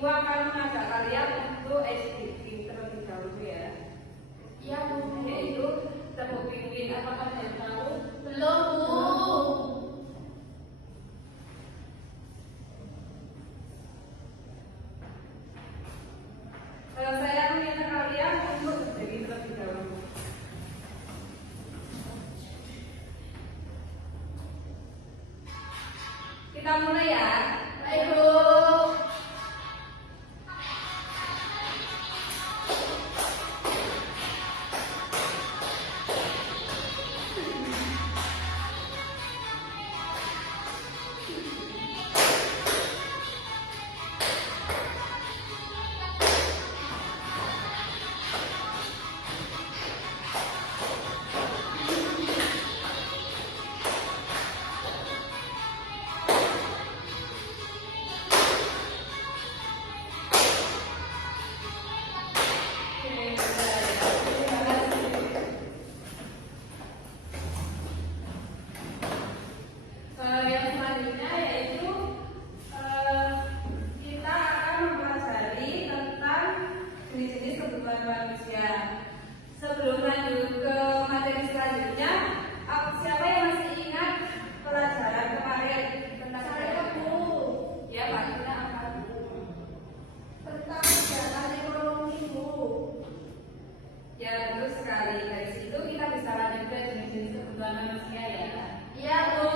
Ibu akan mengajak kalian untuk SDG terlebih dahulu ya. Iya Bu. Yaitu temu pinguin. Apakah kalian tahu? Belum Bu. Saya meminta kalian untuk SDG terlebih dahulu. Kita mulai ya. Baik Bu. Yang selanjutnya yaitu kita akan mempelajari tentang jenis-jenis kebutuhan manusia. Sebelum lanjut ke materi selanjutnya, siapa yang masih ingat pelajaran kemarin tentang Saya Bu. ya Pak, kita apa? Tentang kegiatan ekonomi Bu. Ya betul sekali. Dari situ kita bisa lanjut ke jenis-jenis kebutuhan manusia ya. Iya Bu.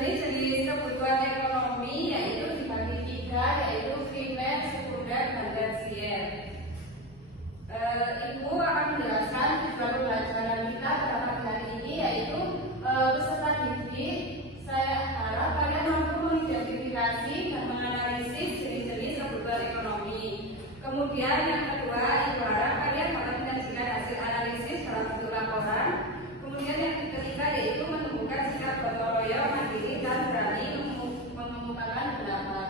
Jenis-jenis kebutuhan ekonomi yaitu dibagi tiga, yaitu primer, sekunder, dan tersier. Ibu akan menjelaskan tujuan pembelajaran kita pada pagi hari ini, yaitu peserta didik. Saya harap kalian mampu mengidentifikasi dan menganalisis jenis-jenis kebutuhan ekonomi. Kemudian yang kedua, ibu harap kalian dapat menyajikan hasil analisis dalam bentuk laporan. Kemudian yang ketiga yaitu menemukan sikap gotong royong, mandiri, dan berani mengemukakan pendapat.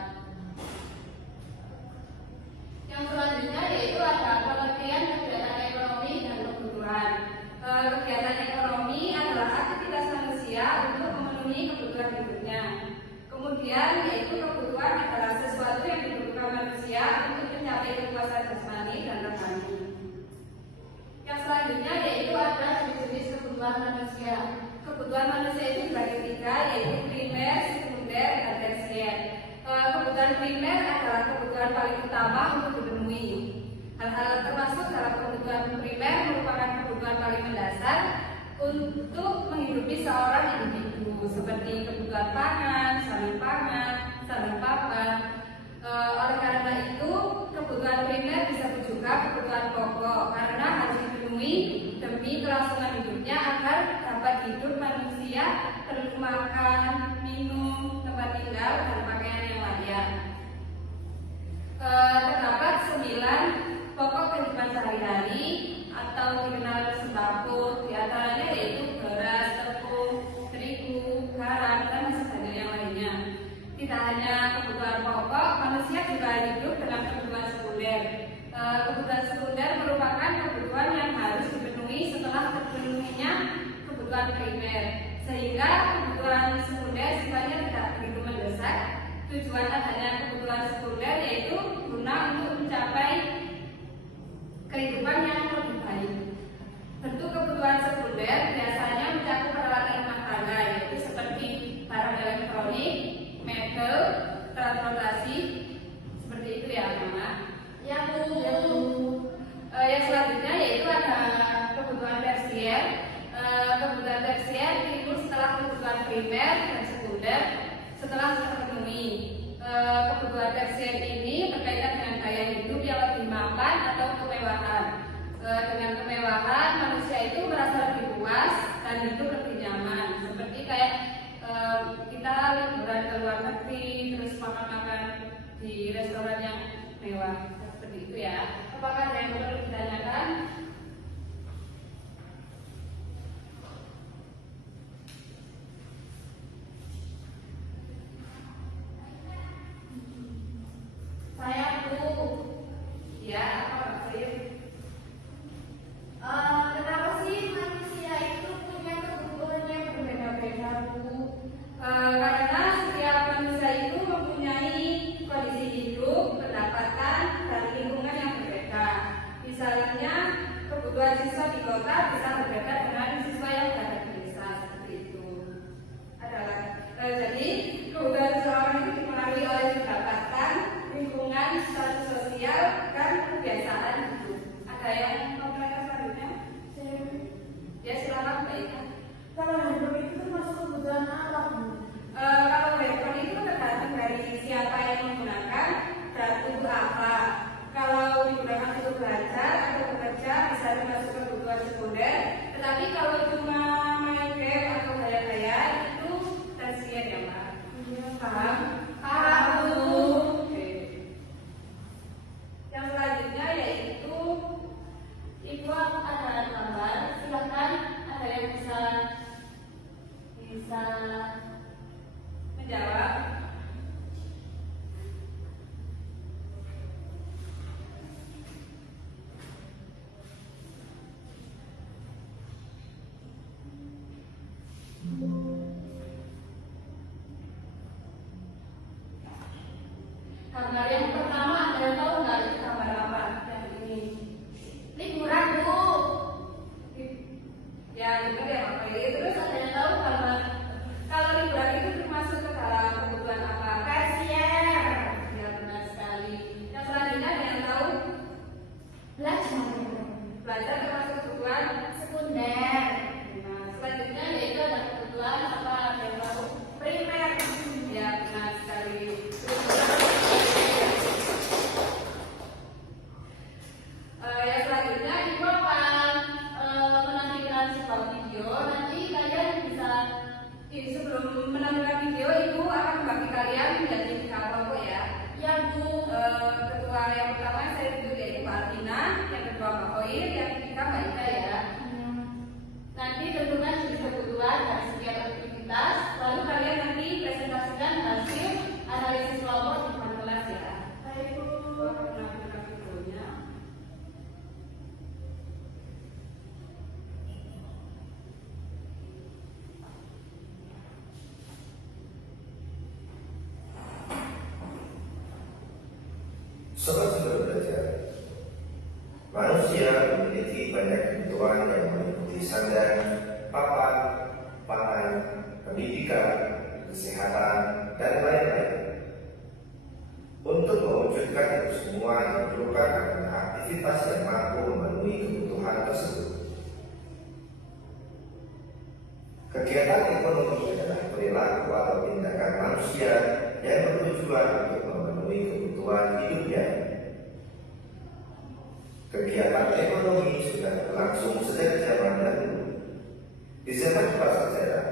Yang selanjutnya yaitu ada pengertian kegiatan ekonomi dan kebutuhan. Kegiatan ekonomi adalah aktivitas manusia untuk memenuhi kebutuhan hidupnya. Kemudian yaitu kebutuhan adalah sesuatu yang dibutuhkan manusia untuk mencapai kepuasan jasmani dan rohani. Yang selanjutnya yaitu ada jenis-jenis kebutuhan manusia. Kebutuhan manusia itu dibagi tiga, yaitu primer, sekunder, dan tersier. Kebutuhan primer adalah kebutuhan paling utama untuk dipenuhi. Hal-hal termasuk dalam kebutuhan primer merupakan kebutuhan paling mendasar untuk menghidupi seorang individu, seperti kebutuhan pangan, sandang papan. Oleh karena itu, kebutuhan primer disebut juga kebutuhan pokok karena harus dipenuhi demi kelangsungan hidupnya agar dapat hidup manusia perlu makan, minum, tempat tinggal, dan pakaian yang layak. Terdapat 9 pokok kehidupan sehari-hari atau dikenal sembako, diantaranya yaitu beras, tepung, terigu, garam, dan masih banyak yang lainnya. Tidak hanya kebutuhan pokok, manusia juga hidup dengan kebutuhan sekunder. Kebutuhan sekunder merupakan kebutuhan yang harus dipenuhi setelah terpenuhinya kebutuhan primer, sehingga kebutuhan sekunder sifatnya tidak begitu mendesak. Tujuan adanya kebutuhan sekunder yaitu guna untuk mencapai kehidupan yang lebih baik. Bentuk kebutuhan sekunder biasanya mencakup peralatan rumah tangga, yaitu seperti barang elektronik, mebel, transportasi, seperti itu ya Mama. Ya Bu. Yang selanjutnya yaitu ada kebutuhan tersier. Kebutuhan tersier timbul setelah kebutuhan primer dan sekunder setelah terpenuhi. Kebutuhan tersier ini berkaitan dengan gaya hidup yang lebih mapan atau kemewahan. Dengan kemewahan manusia itu merasa lebih puas dan hidup lebih nyaman, seperti kayak di restoran yang mewah seperti itu ya. Apakah ada yang perlu ditanyakan? Saya Bu. Ya, apa Pak Said? Kenapa sih manusia itu punya kebutuhan yang berbeda-beda, Bu? Karena setiap manusia itu mempunyai kondisi hidup, pendapatan, dan lingkungan yang berbeda. Misalnya, kebutuhan siswa di kota bisa berbeda dengan siswa yang berada di desa, seperti itu. Jadi, kebutuhan seseorang itu dipengaruhi oleh pendapatan, lingkungan, status sosial, dan kebiasaan hidup. Ada yang mau bertanya selanjutnya? Ya, silakan Mbak Ika. Kalau handphone itu termasuk kebutuhan apa, Bu? Kalau handphone itu tergantung dari siapa yang menggunakan dan untuk apa. Kalau digunakan untuk belajar atau bekerja bisa termasuk kebutuhan sekunder. Tetapi kalau cuma main game atau gaya-gaya itu tersier ya Mbak. Paham? Paham, Bu. Oke. Yang selanjutnya yaitu Ibu ada gambar, silakan ada yang bisa menjawab. gambar yang pertama. Ada yang tahu nggak itu gambar apa? Yang ini liburan, Bu. Ya, benar ya Pak Ferry. Terus ada yang tahu gambar Kalau liburan itu termasuk ke dalam kebutuhan apa? kasier? Ya, benar sekali. Yang selanjutnya ada yang tahu? Belajar. Belajar termasuk kebutuhan Sekunder. Nah, selanjutnya Yaitu ada kebutuhan apa? Ada yang tahu? Primer. ya benar sekali. Yang selanjutnya Ibu akan menampilkan sebuah video. Nanti kalian bisa sebelum menampilkan video, Ibu akan membagi kalian menjadi 3 kelompok ya. yang Bu. Ketua yang pertama saya tunjuk yaitu Mbak Alvina, yang kedua Mbak Oir, yang ketiga Mbak Ika ya. Nanti tentukan jenis kebutuhan dari setiap aktivitas. Lalu kalian nanti presentasikan hasil analisis kelompok di depan kelas ya. Baik, Bu. Ibu akan menampilkan videonya. Sobat sudah belajar. Manusia memiliki banyak kebutuhan yang meliputi sandang, papan, pangan, pendidikan, kesehatan, dan lain-lain. Untuk mewujudkan itu semua diperlukan adanya aktivitas yang mampu memenuhi kebutuhan tersebut. Kegiatan ekonomi adalah perilaku atau tindakan manusia yang bertujuan untuk memenuhi kebutuhan hidupnya. Kegiatan ekonomi sudah berlangsung sejak zaman dahulu. Di zaman prasejarah,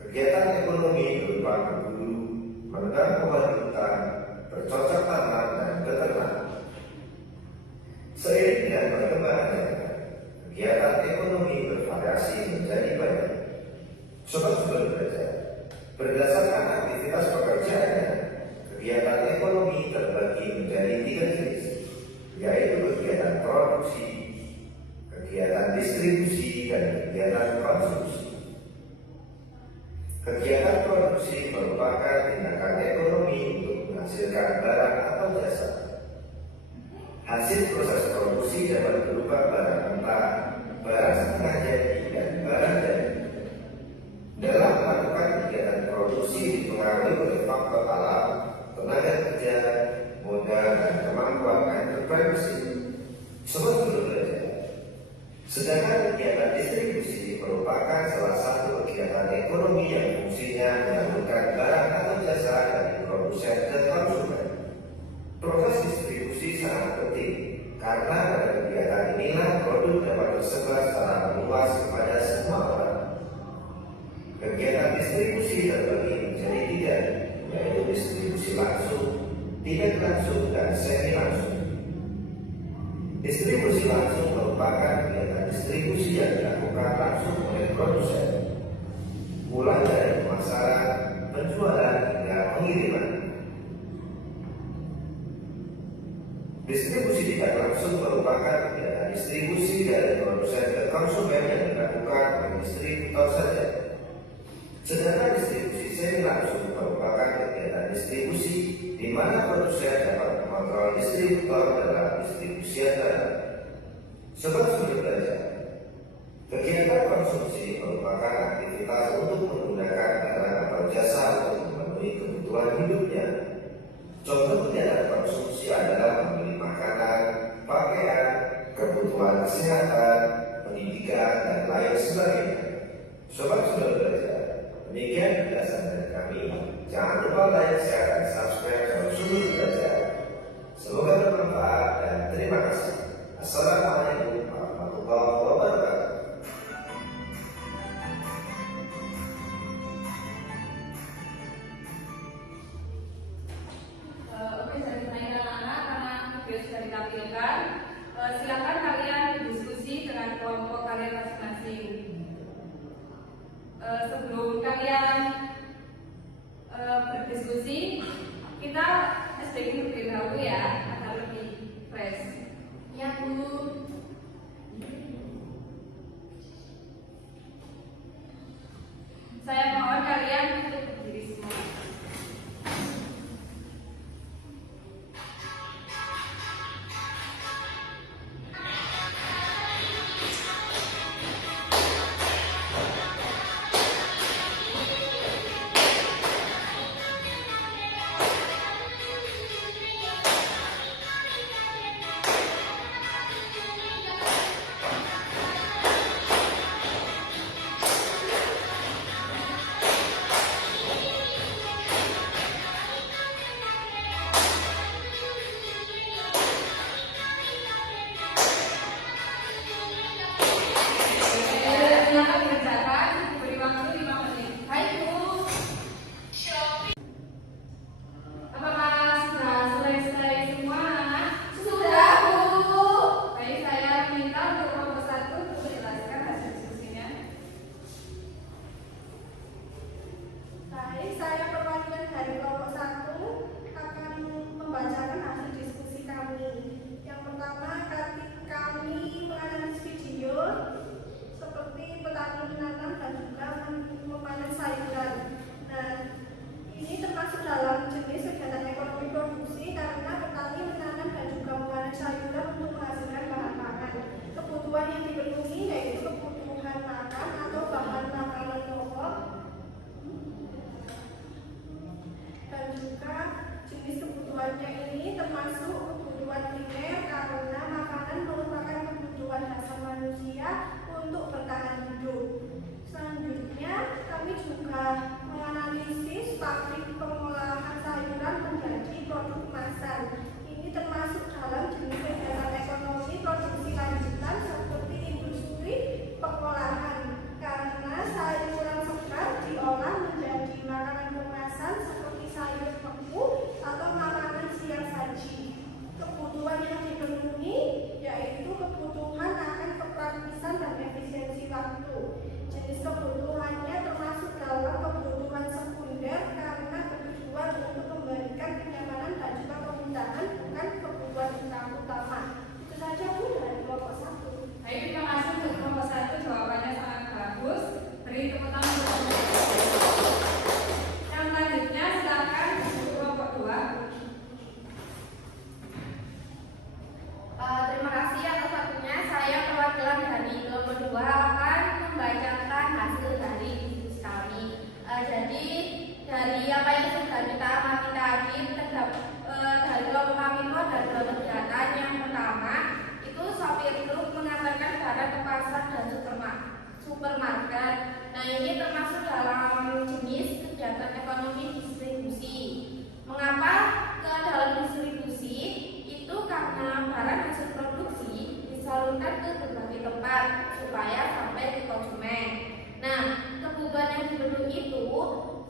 kegiatan ekonomi berupa berburu, menanam pohon hutan, bercocok tanam, dan beternak. Seiring dengan perkembangannya, kegiatan ekonomi bervariasi menjadi banyak. Sobat sudah belajar. Berdasarkan aktivitas pekerjaannya, kegiatan ekonomi terbagi menjadi 3 jenis, yaitu kegiatan produksi, kegiatan distribusi, dan kegiatan konsumsi. Kegiatan produksi merupakan tindakan ekonomi untuk menghasilkan barang atau jasa. Hasil proses produksi dapat berupa barang mentah, barang setengah jadi, dan barang jadi. Dalam melakukan kegiatan produksi dipengaruhi oleh faktor alam, tenaga kerja, modal, dan kemampuan entrepreneurship. Sobat guru belajar. Sedangkan kegiatan distribusi merupakan salah satu kegiatan ekonomi yang fungsinya menyalurkan barang atau jasa dari produsen ke konsumen. Proses distribusi sangat penting karena pada kegiatan inilah produk dapat tersebar secara luas kepada semua orang. Kegiatan distribusi terbagi menjadi 3, yaitu distribusi langsung, direct langsung dan semi langsung. Distribusi langsung merupakan kegiatan distribusi yang dilakukan langsung oleh produsen, mulai dari pemasaran, penjualan hingga pengiriman. Distribusi tidak langsung merupakan kegiatan distribusi dari produsen ke konsumen yang dilakukan oleh distributor saja. Sedangkan distribusi semi langsung merupakan kegiatan distribusi di mana produsen dapat mengontrol distributor dalam distribusi barang. Sobat Sumber Belajar, kegiatan konsumsi merupakan aktivitas untuk menggunakan barang atau jasa untuk memenuhi kebutuhan hidupnya. Contoh kegiatan konsumsi adalah membeli makanan, pakaian, kebutuhan kesehatan, pendidikan, dan lain sebagainya. Sobat Sumber Belajar, demikian penjelasan dari kami. Jangan lupa like, share, dan subscribe channel Sumber Belajar. Semoga bermanfaat dan terima kasih. Assalamualaikum warahmatullahi wabarakatuh. Oke, saya mulai anak-anak karena video sudah ditampilkan. Silakan kalian berdiskusi dengan kelompok kalian masing-masing. Sebelum kalian berdiskusi, kita SPG terlebih dahulu ya, agar lebih fresh. Ya Bu. Saya mohon kalian untuk berdiri semua. Silakan dikerjakan, beri waktu 5 menit. Hai Bu. Apakah sudah selesai semua anak? Sudah Bu. Baik, saya minta untuk kelompok 1 untuk menjelaskan hasil diskusinya. Baik, saya perwakilan dari kelompok 1 akan membacakan hasil diskusi kami. Yang pertama, kami menganalisis video seperti petani menanam dan juga memanen sayuran. Nah, ini termasuk dalam jenis kegiatan ekonomi produksi karena petani menanam dan juga memanen sayuran untuk menghasilkan bahan pangan. Kebutuhan yang dipenuhi yaitu kebutuhan makan atau bahan makanan pokok dan juga jenis kebutuhannya ini termasuk kebutuhan primer karena makanan merupakan kebutuhan dasar manusia untuk bertahan hidup. Selanjutnya, kami juga menganalisis pabrik pengolahan sayuran menjadi produk kemasan. Ini termasuk dalam jenis kegiatan ekonomi produksi lanjutan seperti industri pengolahan karena sayuran segar diolah menjadi makanan kemasan seperti sayur beku atau makanan siap saji. Kebutuhan yang dipenuhi yaitu kebutuhan akan kepraktisan dan efisiensi waktu. Jenis kebutuhannya termasuk dalam kebutuhan sekunder karena bertujuan untuk memberikan kenyamanan dan juga kemudahan, bukan kebutuhan utama. Itu saja Bu dari kelompok 1. Baik, terima kasih untuk kelompok 1, jawabannya sangat bagus. Beri tepuk tangan untuk kelompok 1. Yang selanjutnya silakan untuk kelompok 2. Terima kasih atas waktunya. Saya perwakilan dari kelompok 2 akan membacakan hasil dari diskusi kami. Jadi dari apa yang sudah kita amati tadi dari kelompok kami itu ada 2 kegiatan. Yang pertama itu sopir truk mengantarkan barang ke pasar dan supermarket. Nah, ini termasuk dalam jenis kegiatan ekonomi distribusi. Mengapa ke dalam distribusi? Itu karena barang hasil produksi disalurkan ke berbagai tempat supaya sampai ke konsumen. Nah, kebutuhan yang dipenuhi itu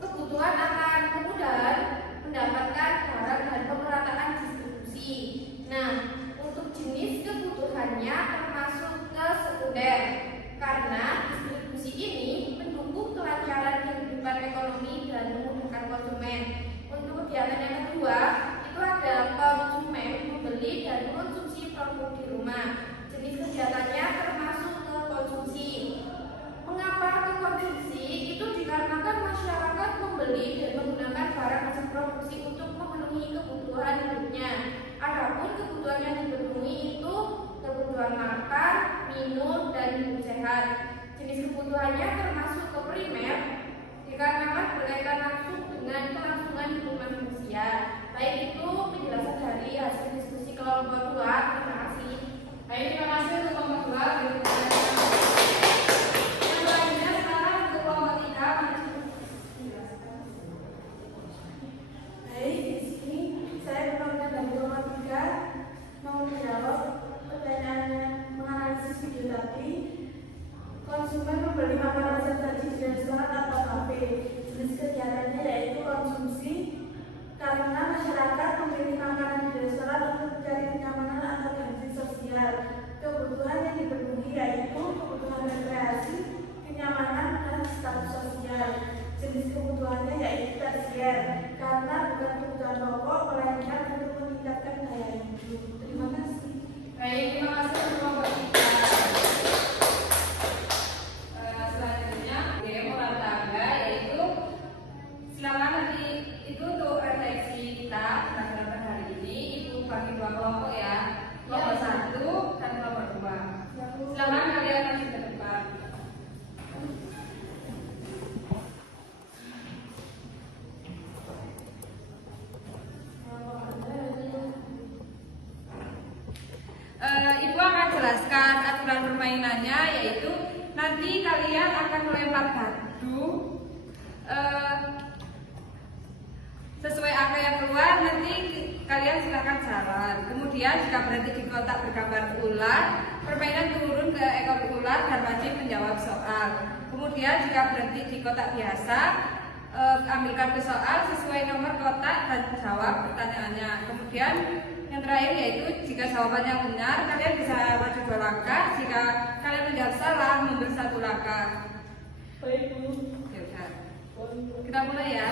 kebutuhan akan kemudahan mendapatkan barang dan pemerataan kebutuhan makan, minum, dan hidup sehat. Jenis kebutuhannya termasuk ke primer, dikarenakan berkaitan langsung dengan kelangsungan hidup manusia. Baik itu penjelasan dari hasil diskusi kelompok 2. Terima kasih. Baik, terima kasih untuk kelompok 2. Yang selanjutnya sekarang untuk kelompok 3. Baik, di sini saya benar-benar dari kelompok 3 mau menjawab pertanyaannya menganalisis video tadi. Konsumen membeli makanan saji di restoran atau kafe. Jenis kegiatannya yaitu konsumsi, karena masyarakat memilih makanan di restoran untuk mencari kenyamanan atau gaji sosial. Kebutuhan yang dipenuhi yaitu kebutuhan rekreasi, kenyamanan, dan status sosial. Jenis kebutuhannya yaitu tersier, karena bukan kebutuhan pokok melainkan untuk meningkatkan daya hidup. Terima kasih. Baik, terima kasih untuk kelompok 3. Selanjutnya demo tangga, yaitu silakan nanti itu untuk refleksi kita tentang hari ini itu bagi 2 kelompok ya, kelompok 1 dan kelompok 2. Silakan kalian masuk ke depan. Ibu akan jelaskan aturan permainannya, yaitu nanti kalian akan melempar batu sesuai angka yang keluar. Nanti kalian silakan jalan. Kemudian jika berhenti di kotak bergambar ular, permainan turun ke ekor ular dan wajib menjawab soal. Kemudian jika berhenti di kotak biasa, ambil kartu soal sesuai nomor kotak dan jawab pertanyaannya. Kemudian yang terakhir yaitu jika jawabannya benar, kalian bisa maju 2 langkah. Jika kalian menjawab salah, mundur 1 langkah. Baik, Bu. Ya udah. Kita mulai ya.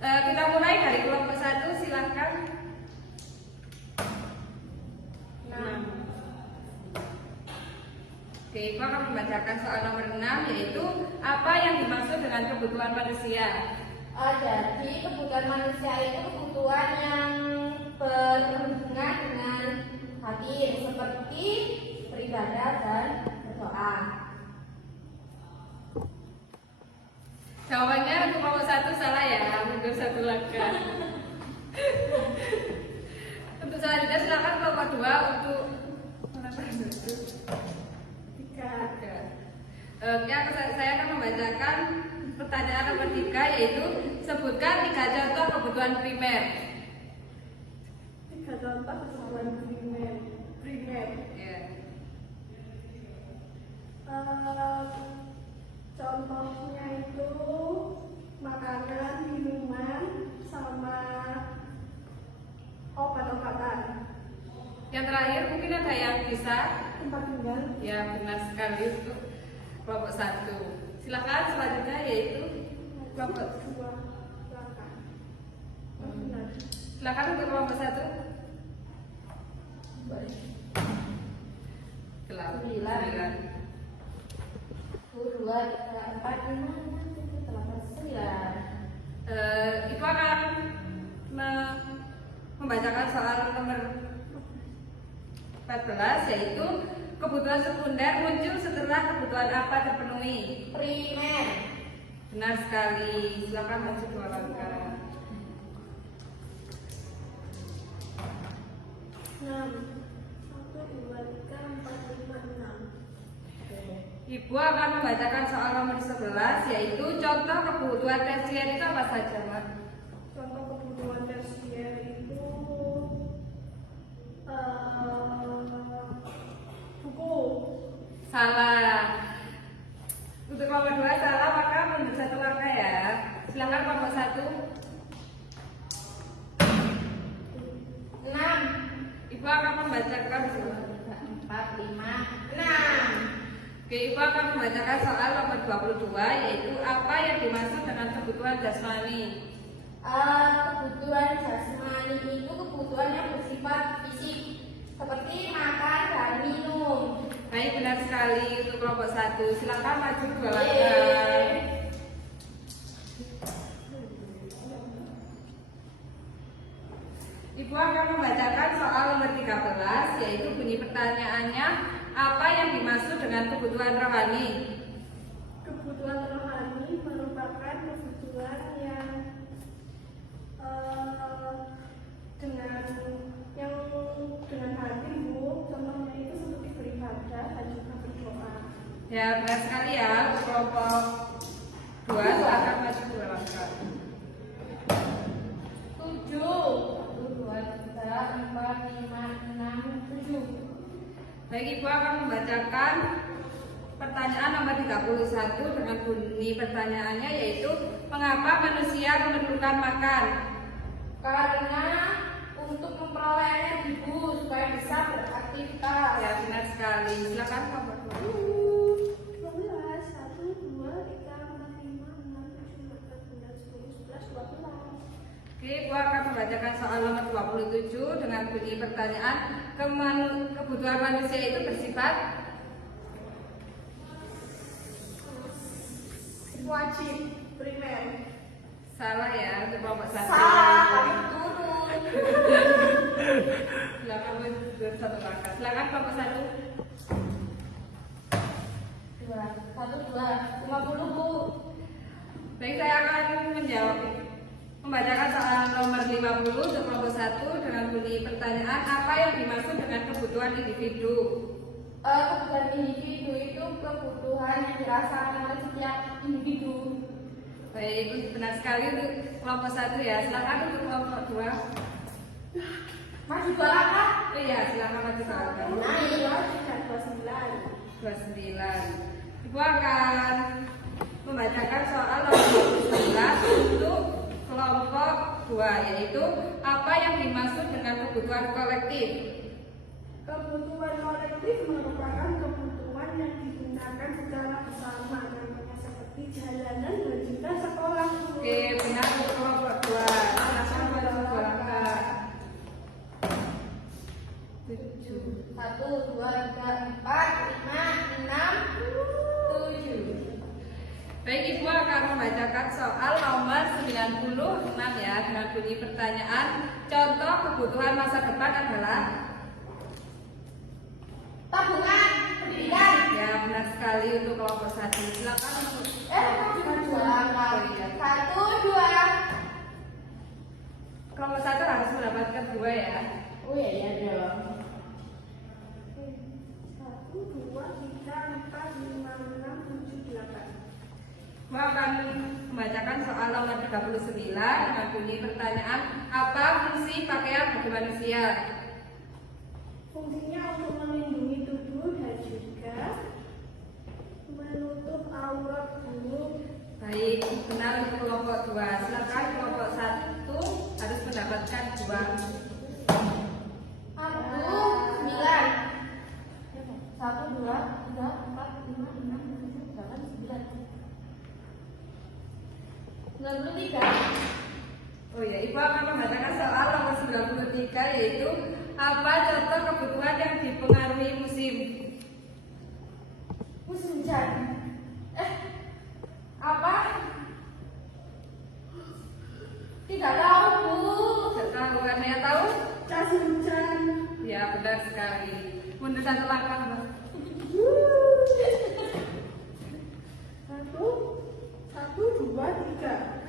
Kita mulai dari kelompok 1, silakan. 6. Oke, Ibu akan membacakan soal nomor 6, yaitu apa yang dimaksud dengan kebutuhan manusia. Jadi kebutuhan manusia itu kebutuhan yang berhubungan dengan batin, seperti beribadah dan berdoa. Jawabannya untuk kelompok 1 salah ya, mundur 1 langkah. Untuk selanjutnya silakan kelompok 2 untuk menambah 3. Oke, saya akan membacakan pertanyaan nomor 3, yaitu sebutkan 3 contoh kebutuhan primer. 3 contoh kebutuhan primer. Ya. Contohnya itu makanan, minuman, sama obat-obatan. Yang terakhir mungkin ada yang bisa. Tempat tinggal. Ya, benar sekali untuk kelompok 1. Silakan selanjutnya yaitu kelompok 2 langkah. Benar. Silakan untuk kelompok 1. 9. 2, 4, 5, 6, 7, 8, 9. Itu akan membacakan soal nomor 14, yaitu kebutuhan sekunder muncul setelah kebutuhan apa terpenuhi. Primer. Benar sekali. Silakan maju 2 langkah. 6. 1, 2, 3, 4, 5, 6. Ibu akan membacakan soal nomor 11, yaitu contoh kebutuhan tersier itu apa saja, Mbak? Contoh kebutuhan tersier itu buku. Salah. Untuk kelompok 2 salah, maka mundur 1 langkah ya. Silakan kelompok 1. 6. Ibu akan membacakan 4, 5, 6. Oke, Ibu akan membacakan soal nomor 22, yaitu apa yang dimaksud dengan kebutuhan jasmani. Kebutuhan jasmani itu kebutuhan yang bersifat fisik, seperti makan dan minum. Baik, benar sekali untuk kelompok 1. Silakan maju 2 langkah. Ibu akan membacakan soal nomor 13, yaitu bunyi pertanyaannya, apa yang dimaksud dengan kebutuhan rohani? Kebutuhan rohani merupakan kebutuhan yang dengan hati, Bu. Contohnya itu seperti beribadah dan juga berdoa. Ya, benar sekali ya. Kelompok 2 silakan maju ke belakang. 7 1, 2, 3, 4, 5, 6, 7. Baik, Ibu akan membacakan pertanyaan nomor 31 dengan bunyi pertanyaannya, yaitu mengapa manusia memerlukan makan? Karena untuk memperoleh energi, Bu, supaya bisa beraktivitas. Ya, benar sekali. Silakan kelompok 2. 12, 1, 2, 3, 4, 5, 6, 7, 8, 9, 10, 11, 12. Oke, Ibu akan membacakan soal nomor 27 dengan bunyi pertanyaan, kebutuhan manusia itu bersifat Wajib, primer. salah ya untuk kelompok 1. Salah, kami turun. Silakan mundur 1 langkah. Silakan kelompok 1. 50, Bu. Baik, saya akan membacakan soal nomor 50 untuk kelompok 1 dengan bunyi pertanyaan, apa yang dimaksud dengan kebutuhan individu? Kebutuhan individu itu kebutuhan yang dirasakan oleh setiap individu. Baik, benar sekali untuk kelompok 1 ya. Silakan untuk kelompok 2. Masih 2 langkah. Oh iya, silakan maju ke belakang. 29. Ibu akan membacakan soal nomor 19 untuk kelompok 2, yaitu apa yang dimaksud dengan kebutuhan kolektif? Kebutuhan kolektif merupakan kebutuhan yang digunakan secara bersama, contohnya seperti jalanan dan juga sekolah. Oke, benar untuk kelompok 2. Silakan maju 2 langkah. 7. 1, 2, 3, 4, 5, 6, 7. Baik, Ibu akan membacakan soal nomor 96 ya, dengan bunyi pertanyaan, contoh kebutuhan masa depan adalah Tabungan pendidikan. ya, benar sekali untuk kelompok 1. Silakan untuk Cuma 2 langkah. 1, 2. kelompok 1 harus mendapatkan 2 ya. Oh iya dong. 1, 2, 3, 4, 5, 6, 7, 8. Ibu akan membacakan soal nomor 39 dengan bunyi pertanyaan, apa fungsi pakaian bagi manusia? Fungsinya untuk melindungi tubuh dan juga menutup aurat tubuh. Baik, benar untuk kelompok 2. Silakan kelompok 1 harus mendapatkan 2. 1, 9. 1, 2, 3, 4, 5, 6, 7, 8, 9. 93. Oh ya, Ibu akan membacakan soal nomor 93, yaitu apa contoh kebutuhan yang dipengaruhi musim? Musim hujan. Apa? Tidak tahu, Bu. Tidak tahu, karena ya tahu? Jas hujan. Ya, benar sekali. Mundur 1 langkah, Mas. 1, 2, 3.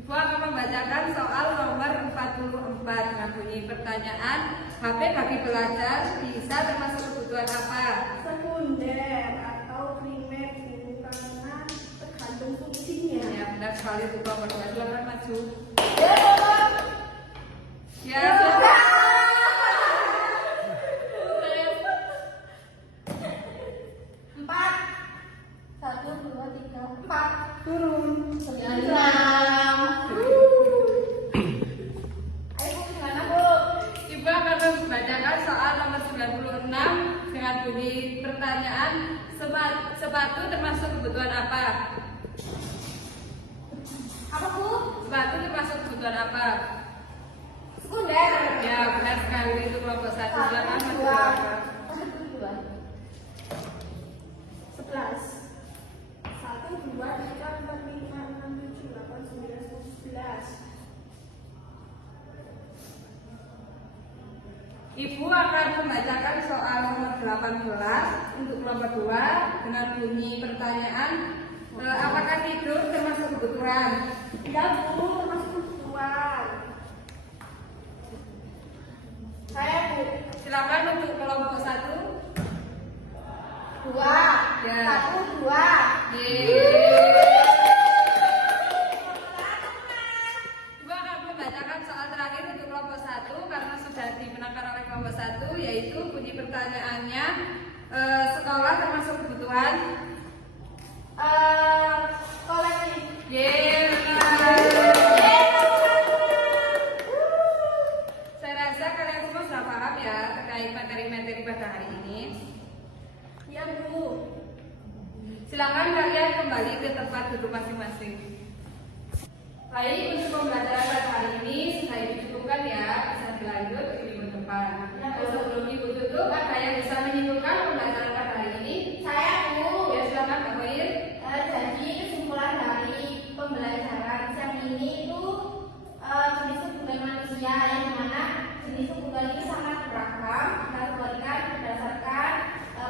Ibu akan membacakan soal nomor 44 dengan bunyi pertanyaan, HP bagi belajar bisa termasuk kebutuhan apa? Sekunder atau primer, Bu, karena tergantung fungsinya. Ya, benar sekali untuk kelompok 2. Silakan maju. Ya, tolong. Ya, silakan. 4. 1, 2, 3, 4. Turun. 96. Ayo, Bu, gimana, Bu? Ibu akan membacakan soal nomor 96 dengan bunyi pertanyaan, sepatu termasuk kebutuhan apa? Apa, Bu? Sepatu termasuk kebutuhan apa? Sekunder. Ya, benar sekali untuk kelompok 1. Silakan maju. 11. 1, 2, 3, 4, 5, 6, 7, 8, 9, 10, 11. Ibu akan membacakan soal nomor 18 untuk kelompok 2 dengan bunyi pertanyaan, apakah tidur termasuk kebutuhan? Ya Bu, termasuk kebutuhan. Saya Bu. Silakan untuk kelompok 1. 2. Ya. 1, 2. Ibu akan membacakan soal terakhir untuk kelompok 1 karena sudah dimenangkan oleh kelompok 1, yaitu bunyi pertanyaannya, sekolah termasuk kebutuhan? Kolektif. Benar. Saya rasa kalian semua sudah paham ya terkait materi-materi pada hari ini. Ya Bu. Silakan kalian kembali ke tempat duduk masing-masing. Baik, untuk pembelajaran pada hari ini sudah dicukupkan ya, bisa dilanjut di minggu depan. Sebelum ibu tutup, ada yang bisa menyimpulkan pembelajaran pada hari ini? Saya Bu. Ya, silakan Mbak Khoir. Jadi kesimpulan dari pembelajaran siang ini itu jenis kebutuhan manusia yang dimana jenis kebutuhan ini sangat beragam kita kembalikan berdasarkan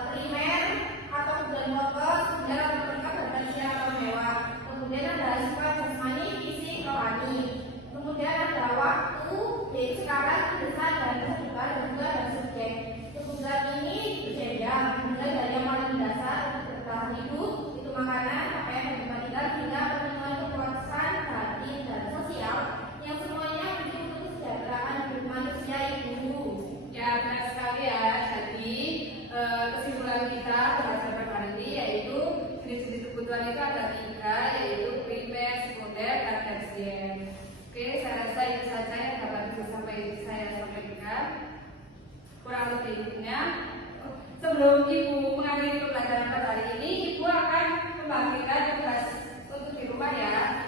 primer atau kebutuhan pokok, kemudian mereka berbasis atau mewah, kemudian ada sifat jasmani, fisik, rohani, kemudian ada waktu yaitu sekarang, desain, dan kebutuhan dan juga ada subjek. Kebutuhan ini berbeda mulai dari yang paling dasar untuk bertahan hidup, itu makanan, pakaian, dan tempat tinggal, hingga pemenuhan kepuasan batin dan sosial yang semuanya untuk kesejahteraan hidup manusia itu. Ya, benar sekali ya. Jadi kesimpulan kita berdasarkan pada hari ini yaitu jenis-jenis kebutuhan itu ada 3, yaitu primer, sekunder, dan tersier. Oke, saya rasa itu saja yang dapat saya sampaikan. Kurang lebihnya, sebelum Ibu mengakhiri pembelajaran pada hari ini, Ibu akan membagikan tugas untuk di rumah ya.